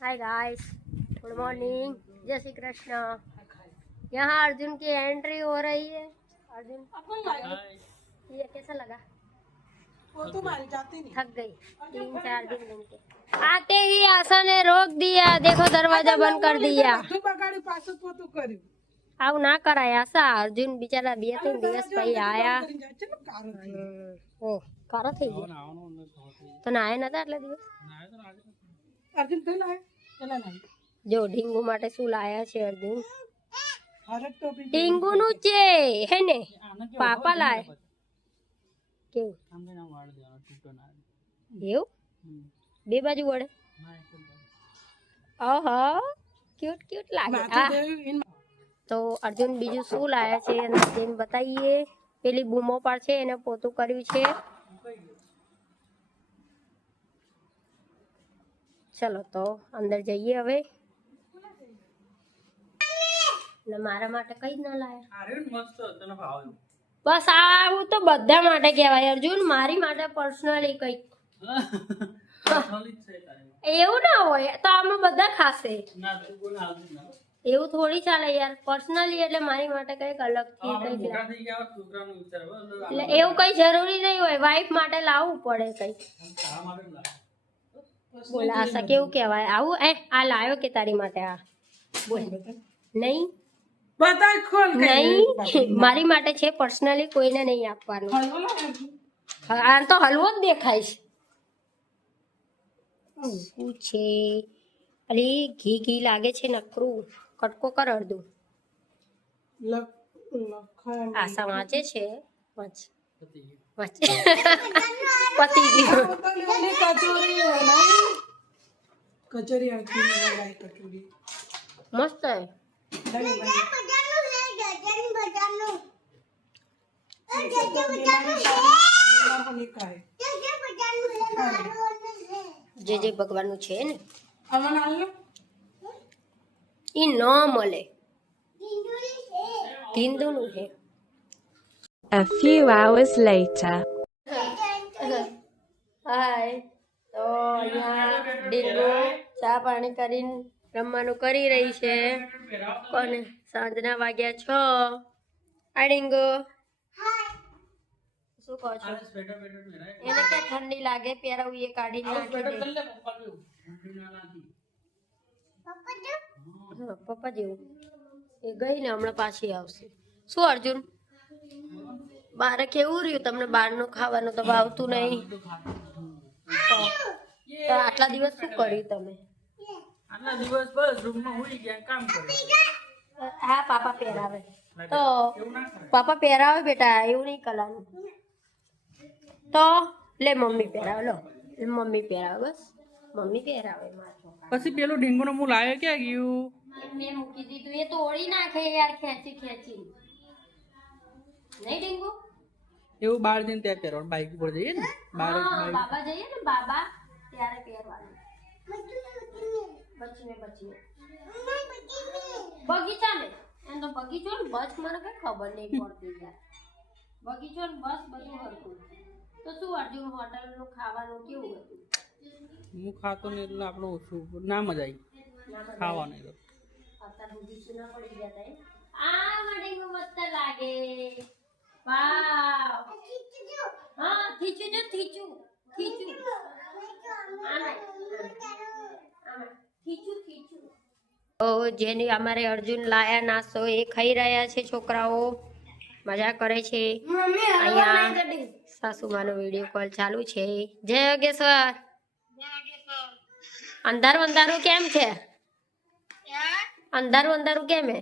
Hi guys good morning जय श्री कृष्ण यहाँ अर्जुन की एंट्री हो रही है अर्जुन अपन लाए ये कैसा लगा वो तो मारी जाती नहीं थक गई तीन चार दिन घूम के आते ही आशा ने रोक दिया देखो दरवाजा बंद कर दिया બધું બગાડ્યું પાછું પોતું કર્યું આવું ના કરાય આશા અર્જુન બિચારા બે ત્રણ દિવસ પછી આયા કરીને જાય. ચલો કારો થઈ ગયો. હમ. ઓ કારો થઈ ગયા તો નાયા નતા આટલા દિવસ અર્જુન કઈ લાવે પેલા લાવી જો ઢીંગુ માટે શું લાયા છે અર્જુન? ઢીંગુ નું છે. હે ને? પાપા લાય. કેવું? એવું? બે બાજુ વળે. ઓહો ક્યુટ ક્યુટ લાગે. તો અર્જુન બીજું શું લાયા છે? અને બતાવીએ પેલી બૂમો પર છે એને પોતું કર્યું છે. ચલો તો અંદર જઈએ હવે. મારા માટે કઈ જ ના લાયા બસ આવું તો બધા માટે કહેવાય અર્જુન મારી માટે પર્સનલી કંઈક એવું ના હોય તો આમાં બધા ખાશે. એવું થોડી ચાલે યાર પર્સનલી એટલે મારી માટે કંઈક અલગથી થી એટલે એવું કઈ જરૂરી નહીં હોય વાઈફ માટે લાવવું પડે કઈ બોલ આશા કેવું કહેવાય? આવું એ આ લાવ્યો કે તારી માટે આ? બોલ. નહીં? બતાય ખોલ નહીં? મારી માટે છે પર્સનલી કોઈને નહીં આપવાનું. આ તો હલવો જ દેખાય છે. શું છે? અરે ઘી ઘી લાગે છે નકરું કટકો કર અડધું. આશા વાંચે છે? વાંચ. વાંચ પતી ગયું બોતલ ઓલી કચોરી હોય ને. કચોરી આવતી ને લાઈ કચોરી મસ્ત હે લાઈ, લાઈ. બીમાર હોને કાંઈ. જે જે ભગવાનનું છે ને આમાં નાનું એ ન મળે હિન્દુનું છે A few hours later. હાય તો અહીંયા ડીંગો ચા પાણી કરીને રમવાનું કરી રહી છે. કોને? સાંજના વાગ્યા છ. આ ડીંગો શું કહો છો? એને ક્યાં ઠંડી લાગે? પહેરાવું એ કાઢી નાખી દે. પપ્પા જેવું. એ ગઈ ને હમણાં પાછી આવશે. શું અર્જુન? બારે કેવું રહ્યું તમને બહારનું ખાવાનું તો ભાવતું નહીં? તો આટલા દિવસ શું કર્યું તમે? આટલા દિવસ બસ રૂમમાં હોઈ ગયા કામ કરે હા પાપા પહેરાવે. તો પાપા પહેરાવે બેટા એવું નહીં કલાનું તો લે મમ્મી પહેરાવે લો. મમ્મી પહેરાવે બસ. મમ્મી પહેરાવે પછી પેલું ઢીંગુનો મૂળ આવ્યો ક્યાં ગયું? મેં મૂકી દીધું. એ તોડી નાખે યાર ખેંચી ખેંચી. નહીં ડીંગુ એવું બહાર જઈને ત્યાં પહેરવાનું બાઇક ઉપર જઈએ ને. બહાર બાબા જઈએ ને બાબા ત્યારે પહેરવાનું. બચીને બચીને. બગીચા ને? એમ તો બગીચો ને બસ મને કઈ ખબર નહીં પડતી યાર. બગીચો ને બસ બધું હતું તો શું અર્જુન હોટલનું ખાવાનું કેવું હતું? હું ખાતો ને એટલે આપણું ઓછું ના મજા આવી. ખાવાનું એટલે અત્યારે સુધી ના પડી ગયા આ મને મસ્ત લાગે. વાવ હા થીચું જો થીચું થીચું આમાં આમાં થીચું થીચું જેની અમારે અર્જુન લાયા નાસ્તો એ ખાઈ રહ્યા છે છોકરાઓ. મજા કરે છે. અહીંયા સાસુમાનો વીડિયો કોલ ચાલુ છે. જય યોગેશ્વર. અંધારું અંધારું કેમ છે? અંધારું અંધારું કેમ હે?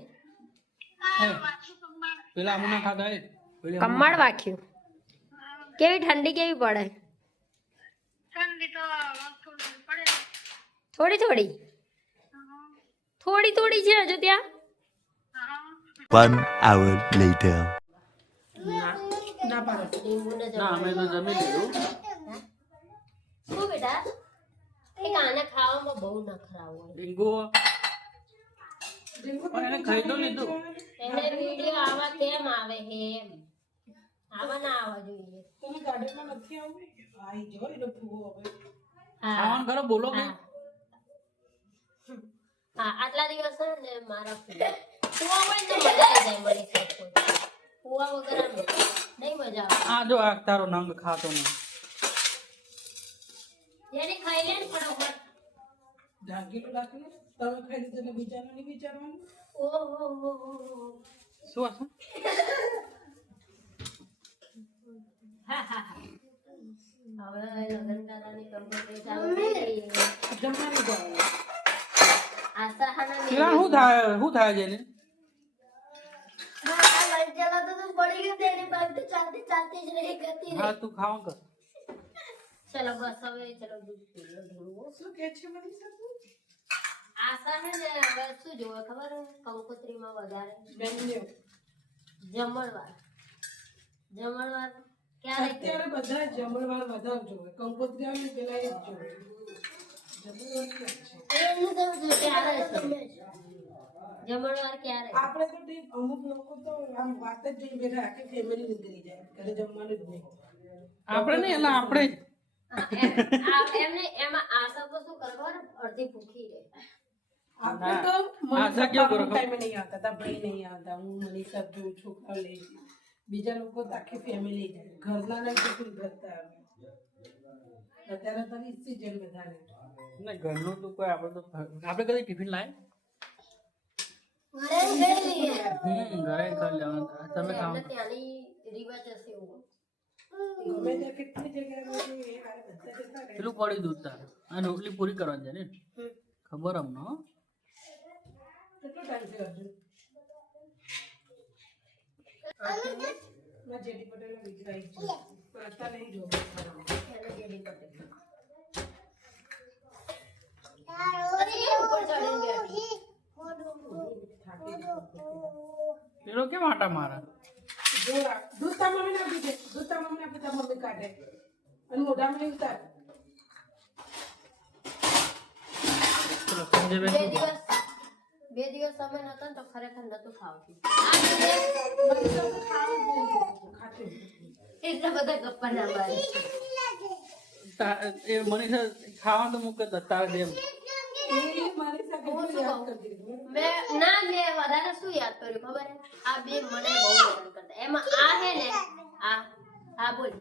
પેલા અમુના ખાધા કમ્માડ વાખ્યું કેવી ઠંડી કેવી પડે? થોડી થોડી થોડી થોડી? છે હજુ ત્યાં? One hour later. ના પાડે. ના અમે તો જમી લીધું. શું બેટા? એક આને ખાવામાં બહુ નખરા હોય. ઢીંગુ એને ખાઈ તો લીધું. એને વીડિયો આવા કેમ આવે હે એમ. આવા ના આવવા જોઈએ. તને ગાડીમાં નથી આવવું આઈ જો એનો ફૂવો હવે. ખાવાનું ખરો બોલો કે હા. હા આટલા દિવસ છે ને મારા ફુવા ફુવા હોય ને મજા આવી જાય મને સાહેબ વગર નહીં મજા આવે. આ જો આ તારો નંગ ખાતો નહીં. જેને ખાઈ લે ને ફટાફટ. ઢાંકીને રાખીને તમે ખાઈ લીધું એટલે બીજાનું નહીં વિચારવાનું? ઓહો હો હો હો. શું હશે હા હા હા હવે લગ્ન કરાની કંપની ચાલુ થઈ ગઈ જમવાનું ભાવે આશા હાના કિરણ શું થાય શું થાય છે એને હા તું ખાવા કર ચલો બસ હવે ચલો દૂધ પી લો થોડું શું કે છે મનીષા તું? આશા હે ને હવે શું જોવે ખબર હે? કંકોત્રીમાં વધારે બેનને જમણવાર જમણવાર ક્યારે અત્યારે બધા જમણવાર વધારે જોવે. કંકોત્રી આવે પેલા એ જ જોવે. જમણવાર ક્યારે છે? જમણવાર ક્યારે? આપણે તો અમુક લોકો તો આમ વાત જ જઈ બેઠા આખી ફેમિલી નીકળી જાય. ઘરે જમવાનું જ નહીં. આપણે નહીં એટલે આપણે જ. હા, એમ- આ- એમને એમાં આશા તો શું કરે ખબર અડધી ભૂખી રહે. આપણે તો ટાઈમે નહીં આવતા. ભાઈ નહીં આવતા. હું મનીષા જોઉં છોકરા લઈ જઈ. બીજા લોકો તો આખી ફેમિલી જાય ઘરના ને કેટલું ઘરતા અમે અત્યારે તો સિઝન બધાને. ના ઘરનું તો કોઈ આપણે તો આપણે કદી ટિફિન લાય? હમ ઘરે લેવાનું તમે રિવાજ હશે એવું. પેલું પડી દૂધ તાર? અને રોટલી પૂરી કરવાની છે ને? ખબર અમને કેટલો ટાઈમ થયો હજુ? મેં જેડી પટેલને વિચારી છે પણ અત્યારે નહીં જોવું એને જેડી પટેલ. પછી એ ઉપર ચડીને બેઠી. પેલો કેમ આટા મારા જોરા દૂધતા મમ્મીને આપી દે દૂધતા મમ્મીને આપી દે મમ્મી કાઢે અને મોઢામાં નહીં ઉતાર ચલો સંજય બે દિવસ અમે નતા તો ખરેખર નતું ખાવતી. એટલા બધા ગપ્પા ના મારે. એ મનીષા ખાવાનું તો મૂકે જ જેમ ના મેં વધારે શું યાદ કર્યું ખબર આ બે મને બહુ હેરાન કરતા. એમાં આ હે ને આ આ બોલ.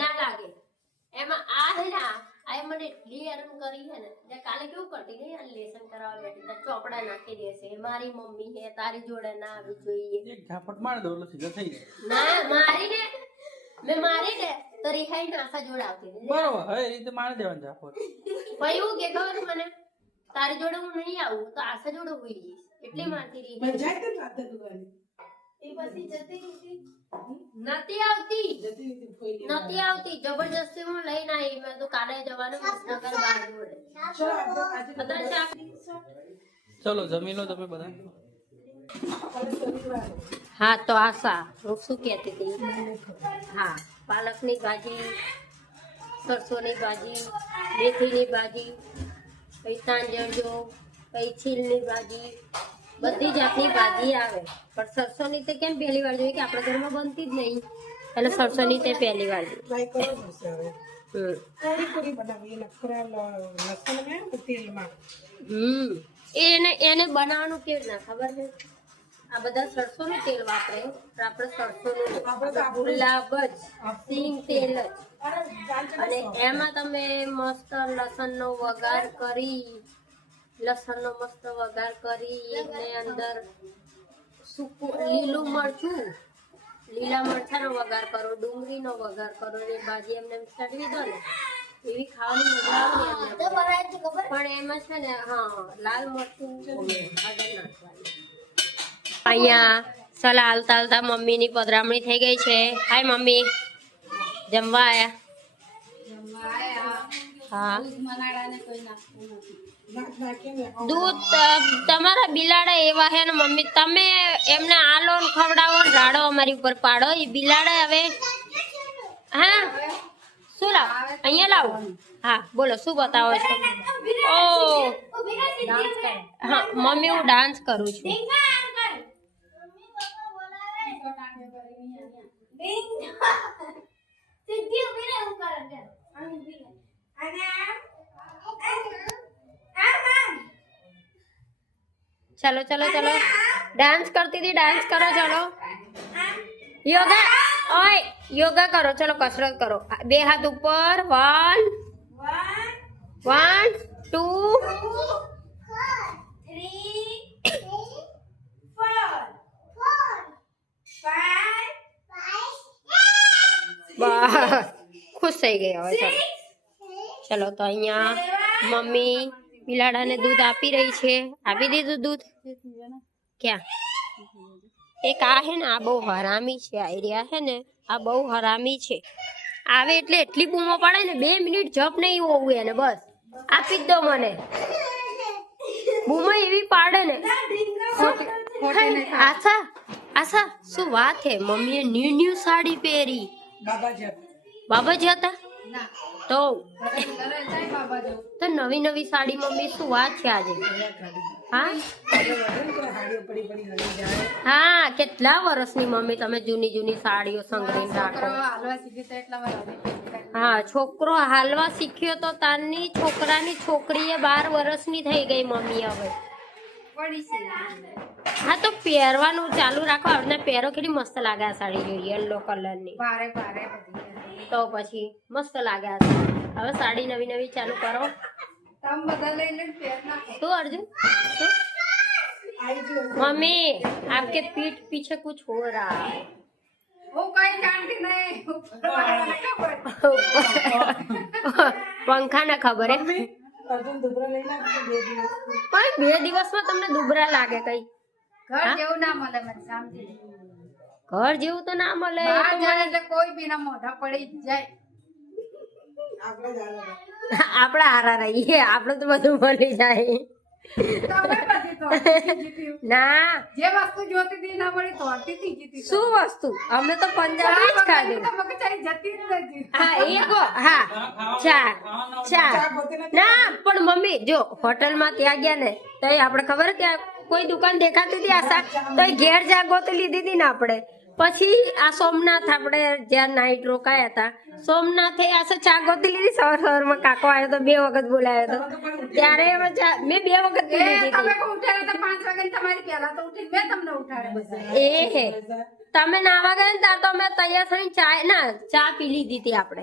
ના લાગે. એમાં આ હે ને આ આ મને એટલી હેરાન કરી છે ને. તે કાલે કેવું કરતી ગઈ આ લેસન કરાવવા બેઠી ત્યાં ચોપડા નાખી દેશે મારી મમ્મી હે તારી જોડે ના આવી જોઈએ. એક ઝાપટ માર દો એટલે સીધા થઈ જાય ના મારી ને મે મારી ને તો રિહાઈ નાસા જોડે આવતી હતી. બરોબર હવે એ રીતે માર દેવાનું ઝાપટ ભાઈ એવું કે ખબર મને? તારી જોડે હું નહીં આવું તો આશા જોડે હોઈ જઈશ એટલી મારતી રહી. પણ જાય વાત દુકાને એ પછી જતી રહી નથી આવતી. જતી રીતે ફોઈ લેવા. નથી આવતી. જબરજસ્તી હું લઈને આવી. મેં તો કાલે જવાનું વિસનગર બહાર જોડે ચલો આપણે આજે બધા શાક ચલો જમી લો તમે બધા. કાલે શનિવારે. હા તો આશા હું શું કહેતી હતી? હા પાલકની ભાજી સરસોની ભાજી મેથીની ભાજી પછી તાંજરજો પછી છીલની ભાજી બધી જાતની ભાજી આવે. પણ સરસોની તે કેમ પહેલી વાર જોઈએ કે આપણા ઘરમાં બનતી જ નહીં. એટલે સરસોની તે પહેલી વાર હમ. એને એને બનાવવાનું કેવી રીતના ખબર છે? આ બધા સરસોનું તેલ વાપરે. પણ આપણે સરસોનું. ગુલાબ જ સિંગ તેલ જ. અને એમાં તમે મસ્ત લસણનો વઘાર કરી લસણનો મસ્ત વઘાર કરી એને અંદર સૂકું લીલું મરચું લીલા મરચાંનો વઘાર કરો ડુંગળીનો વઘાર કરો એ ભાજી એમને એમ ચડવી દો ને એવી ખાવાની મજા આવે પણ એમાં છે ને હા લાલ મરચું આગળ નાખવાનું. અહીંયા સલા હાલતા હાલતા મમ્મીની પધરામણી થઈ ગઈ છે. Hi mummy. જમવા આયા? હા. નાખ નાખીને દૂધ તમારા બિલાડા એવા હે ને, મમ્મી? તમે એમને આલો ને ખવડાવો ને રાડો અમારી ઉપર પાડો. એ બિલાડા હવે, હા? શું લાવ? અહીંયા લાવો. હા, બોલો, શું બતાવો છો? ઓ, હા, મમ્મી, હું ડાન્સ કરું છું. ચલો ચલો ચલો. ડાન્સ કરતી હતી ડાન્સ કરો ચલો. યોગા. ઓય યોગા કરો ચાલો કસરત કરો. બે હાથ ઉપર. વન વન ટુ બસ. ખુશ થઈ ગઈ હવે ચાલો. ચલો તો અહીંયા મમ્મી બિલાડાને દૂધ આપી રહી છે. આપી દીધું દૂધ? ક્યાં? એક આ હે ને આ બહુ હરામી છે આ એરિયા હે ને આ બહુ હરામી છે. આવે એટલે એટલી બૂમો પડે ને બે મિનિટ જપ નહીં હોવું એને બસ. આપી જ દો મને. બૂમો એવી પાડે ને. આશા આશા શું વાત હે? મમ્મીએ ન્યુ ન્યુ સાડી પહેરી. બાબા જપ. હતા તો તો નવી નવી સાડી મમ્મી શું વાત છે આજે? હા? હા કેટલા વર્ષની મમ્મી તમે જૂની જૂની સાડીઓ સંગ્રહીને રાખો. હા છોકરો હાલવા શીખ્યો તો તારની છોકરાની છોકરીએ બાર વર્ષની થઈ ગઈ મમ્મી હવે. હા તો પહેરવાનું ચાલુ રાખો. આપણે પહેરો કેટલી મસ્ત લાગે આ સાડી જોઈએ યલો કલરની. તો પછી મસ્ત લાગે આ સાડી. હવે સાડી નવી નવી ચાલુ કરો શું અર્જુન શું मम्मी आपके पीठ पीछे कुछ हो रहा है પંખા ના ખબર હે મમ્મી અર્જુન દુબરા લઈને આપજો બે દિવસ પણ બે દિવસમાં તમને દુબરા લાગે કઈ ઘર જેવું ના મળે મને શાંતિ ઘર જેવું તો ના મળે તો એટલે કોઈ બી મોઢા પડી જાય. આપણે જ હાલો આપણે હારા રહીએ આપણે તો બધું મળી જાય. ના. જે વસ્તુ જોતી હતી ના મળી તોડતી હતી જીતી શું વસ્તુ? અમે તો પંજાબી જ ખાધું. તો મગજ આવી જતી જ નથી હા એગો હા. ચાર. ચાર. ના પણ મમ્મી જો હોટલમાં ત્યાં ગયા ને તો એ આપણે ખબર કે કોઈ દુકાન દેખાતી હતી આશા? તો ઘેર ઘેર જાગોતી લીધી હતી ને આપણે. પછી આ સોમનાથ આપણે જ્યાં નાઈટ રોકાયા હતા સોમનાથે આ ચા ગોતી લીધી સવાર સવારમાં કાકો આવ્યો તો બે વખત બોલાયો હતો ત્યારે મેં બે વખત એ હે. તમે નાવા ગયા ને ત્યારે તો અમે તૈયાર થઈને ચા ના ચા પી લીધી હતી આપણે.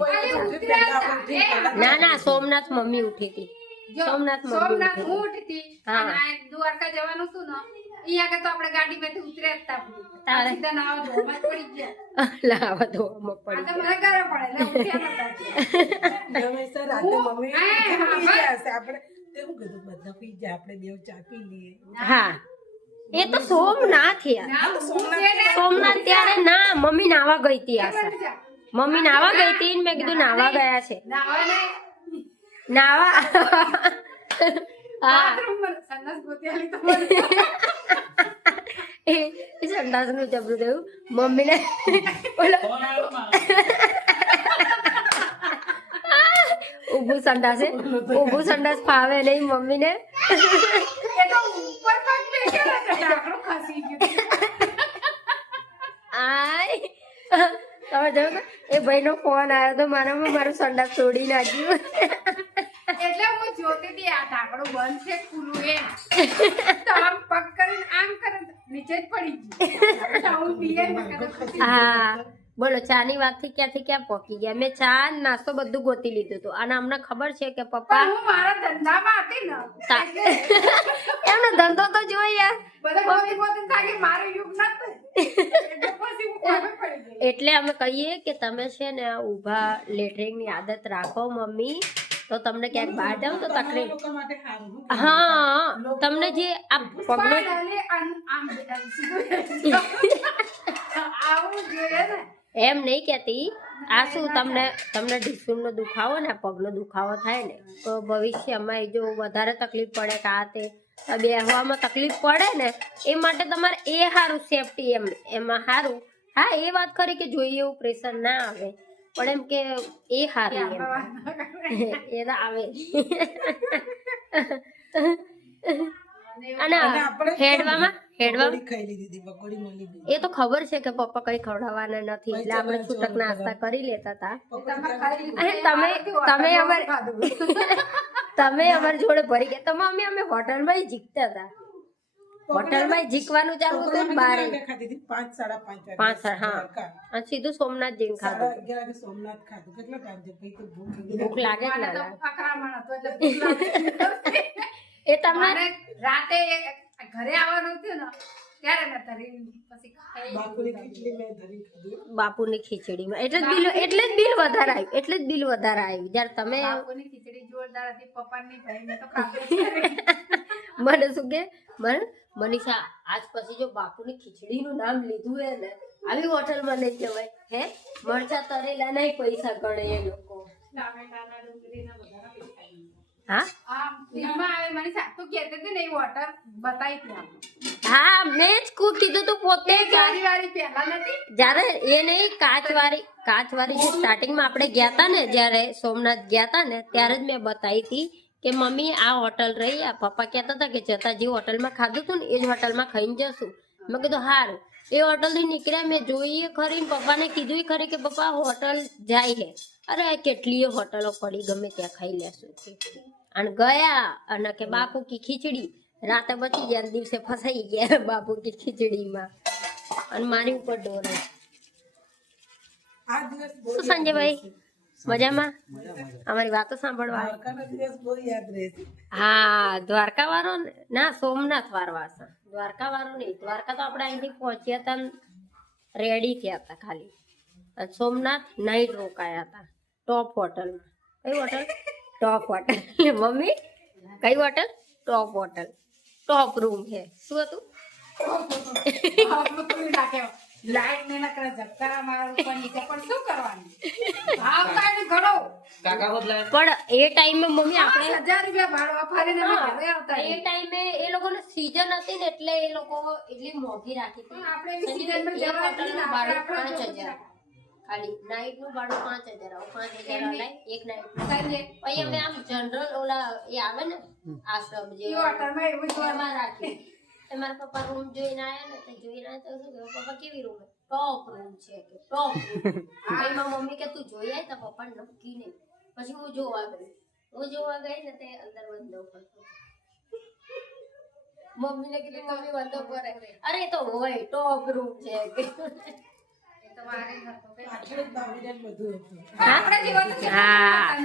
ના ના સોમનાથ મમ્મી ઉઠી હતી. સોમનાથ સોમનાથ હું ઉઠી હતી. હા. અને આ દ્વારકા જવાનું હતું ને અહીંયા તો આપણે ગાડી માંથી ઉતર્યા જ તા તારે. સીધા નાવા ધોવામાં પડી ગયા. લાવા ધોવામાં પડી તો મને ઘરે પડે એટલે ઉઠ્યા નતા હંમેશા રાતે મમ્મી હા, હા, પી ગયા હશે? આપણે તે કીધું બધા પી જાય આપણે બેવ ચા પી લઈએ. હા. એ તો સોમનાથ યાર સોમનાથ ત્યારે ના મમ્મી નાવા ગઈ હતી આશા. મમ્મી નાવા ગઈ હતી મેં કીધું નાવા ગયા છે. નાવા હા બાથરૂમમાં સંડાસ ગોતી તો મને એ એ સંડાસનું જબરું થયું મમ્મીને ને ઉભું સંડાસે ઊભું સંડાસ ફાવે નહીં મમ્મીને. ને તમે જોયું એ એ ભાઈનો ફોન આવ્યો તો મારામાં મારું સંડાસ તોડી નાખ્યું. એટલે હું જોતી હતી આ ઢાંકણું બંધ છે ખુલ્લું એમ તો આમ પગ કરીને આમ પડી હું પીએ ને કદાચ પછી હા. બોલો ચાની વાતથી ક્યાંથી ક્યાં પહોંચી ગયા? મેં ચા નાસ્તો બધું ગોતી લીધું હતું અને અમને ખબર છે કે પપ્પા હું મારા ધંધામાં હતી ને એમનો ધંધો તો જોઈ યાર. બધા ગોતી ગોતી થાકી મારો યુગ નતો એટલે અમે કહીએ કે તમે છે ને ઊભા લેટરિંગની આદત રાખો મમ્મી. તો તમને ક્યાંક બહાર જાવ તો તકલીફ. હું તમને જે આ પગનો એમ નહીં કહેતી. આ શું તમને તમને ઢીસુમનો દુખાવો ને પગનો દુખાવો થાય ને તો ભવિષ્યમાં એ જો વધારે તકલીફ પડે કે આ તે બેહવામાં તકલીફ પડે ને એ માટે તમારે એ સારું સેફટી એમ એમાં સારું હા એ વાત ખરી કે જોઈએ એવું પ્રેશર ના આવે. પણ એમ કે એ સારું એમ. એ તો આવે અને હેડવામાં એ તો ખબર છે કે પપ્પા કઈ ખવડાવવાના નથી એટલે આપણે છૂટક નાસ્તા કરી લેતા હતા અને તમે તમે અમારે તમે અમારી જોડે ભરી ગયા તમે અમે અમે હોટલમાં જીતતા હતા હોટલમાં જીકવાનું ચાલુ હતું ને બારે. પાંચ સાડા પાંચ પાંચ હા. અને સીધું સોમનાથ જઈને ખાધું અગિયાર વાગે સોમનાથ ખાધું. કેટલો ટાઈમ છે પછી તો ભૂખ લાગે. ના. એ રાતે ઘરે આવવાનું થયું ને ખાઈ બાપુની ખીચડી મેં ધરી ખાધી બાપુની ખીચડીમાં. એટલે જ બિલ એટલે જ બિલ વધારે આવ્યું એટલે જ બિલ વધારે આવ્યું જ્યારે તમે બાપુની ખીચડી જોરદાર હતી. પપ્પાની ભાઈ તો મને શું કે? મને મનીષા આજ પછી જો બાપુની ખીચડીનું નામ લીધું હે ને આવી હોટલમાં લઈ જવાય. હે? મરચા તરેલા નહીં પૈસા ગણે એ લોકો. હા? આપણે. ગયા તા ને જયારે સોમનાથ ગયા તા ને ત્યારે જ મેં બતાવી હતી કે મમ્મી આ હોટલ રહી આ પપ્પા કહેતા હતા કે જતા જે હોટલમાં ખાધું હતું ને એ જ હોટલમાં ખાઈને જશું. મેં કીધું સારું એ હોટલથી નીકળ્યા મેં જોઈએ ખરી ને પપ્પાને કીધું ખરી કે પપ્પા હોટલ જાય છે. અરે કેટલીય હોટલો પડી ગમે ત્યાં ખાઈ લેશું. અને ગયા અને કે બાપુ કી ખીચડી. રાતે બચી ગયા દિવસે ફસાઈ ગયા બાપુ કી ખીચડીમાં. અને મારી ઉપર ડોરે. સંજયભાઈ મજામાં? અમારી વાતો સાંભળવા હા દ્વારકા વાળો ના સોમનાથ વાળો વાસણ દ્વારકા વાળો નહીં દ્વારકા તો આપણે અહીંથી પહોંચ્યા હતા રેડી થયા હતા ખાલી. સોમનાથ નાઈટ રોકાયા હતા ટોપ હોટલમાં કઈ હોટલ ટોપ હોટલ મમ્મી કઈ hotel top hotel top room છે. શું હતું? લાઈટ ને નકરા ઝબકારા મારા ઉપર નીચે પણ શું કરવાનું? ભાવ કાઢી ઘણો. પણ એ ટાઈમે મમ્મી આપણે પાંચ હજાર રૂપિયા ભાડું આ ફરીને અમે હા, ઘરે આવતા એ ટાઈમે એ લોકોને સીઝન હતી ને એટલે એ લોકો એટલી મોંઘી રાખી હતી. આપણે એવી season માં જવા હોટલનું દીધી ને ભાડું પાંચ હજાર. ખાલી નાઈટનું ભાડું પાંચ હજાર આવું પાંચ હજાર એક નાઈટ સાંજે. અમે આમ જનરલ ઓલા એ આવે ને આશ્રમ જે એવું એ મારા પપ્પા રૂમ જોઈને આયા ને તો જોઈને આયા તો શું પપ્પા કેવી રૂમ ટોપ રૂમ છે કે ટોપ એમાં મમ્મી કે તું જોઈ આય તો પપ્પા નક્કી નહીં. પછી હું જોવા ગઈ. હું જોવા ગઈ ને તે અંદર બંધો પડતો મમ્મીને કીધું મમ્મી બંધો કરે અરે તો હોય ટોપ રૂમ છે કે. એ તો મારે જ હતો જ બધું હા.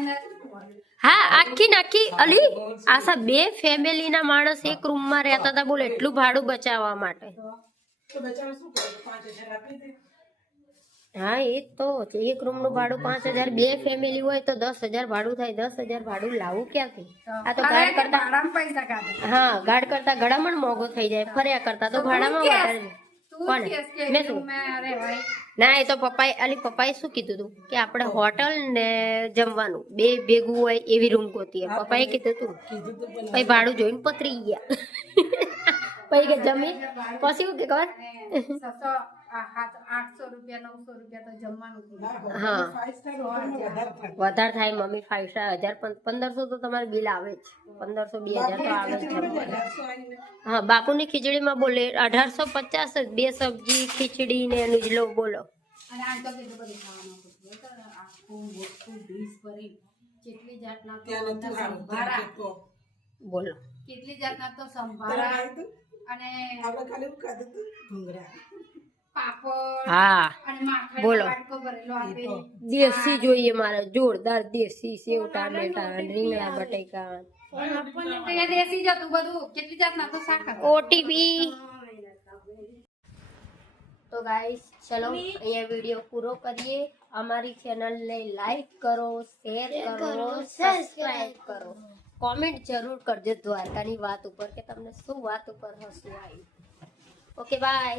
હા આખી નાખી અલી આશા બે ફેમિલીના માણસ એક રૂમમાં રહેતા હતા બોલ એટલું ભાડું બચાવવા માટે. હા એ તો એક રૂમનું ભાડું પાંચ હજાર બે ફેમિલી હોય તો દસ હજાર ભાડું થાય દસ હજાર ભાડું લાવું ક્યાંથી? આ તો ગાડ કરતા હા ગાડ કરતા ગળામણ મોંઘો થઈ જાય ફર્યા કરતા તો ભાડામાં વધારે કોને? મેં શું? મેં ના એ તો પપ્પાએ અલી પપ્પાએ શું કીધું હતું કે આપણે હોટલ ને જમવાનું બે ભેગું હોય એવી રૂમ ગોતીએ. પપ્પાએ કીધું હતું કીધું તો પણ પછી ભાડું જોઈને પતરી ગયા. પછી કે જમી? પછી શું કે ખબર? વધારે થાય. મમ્મી ફાઈવ સ્ટાર હજાર પંદરસો તો તમારે બિલ આવે જ. પંદરસો બે હજાર તો આવે જ. હા બાપુની ખીચડીમાં બોલે અઢારસો પચાસ જ બે સબ્જી ખીચડી ને નુજલો બોલો. અને આ તો કેટલું બધું ખાવાનું હતું. એ તો આખું મોટું ડીશ ભરી કેટલી જાતના તો ત્યાં નતું સારું સંભારા ત્યાં તો બોલો. કેટલી જાતના તો તો? અને આપણે ખાલી ભૂંગળા પાપડ હા. બોલો. દેશી જોઈએ મારે જોરદાર દેશી સેવ ટામેટા રીંગણા બટેકા. ઓટીપી. તો ગાઈસ ચલો અહીંયા વીડિયો પૂરો કરીએ. અમારી ચેનલને લાઈક કરો શેર કરો સબસ્ક્રાઇબ કરો. કોમેન્ટ જરૂર કરજો દ્વારકાની વાત ઉપર કે તમને શું વાત ઉપર હસવું આવ્યું ઓકે બાય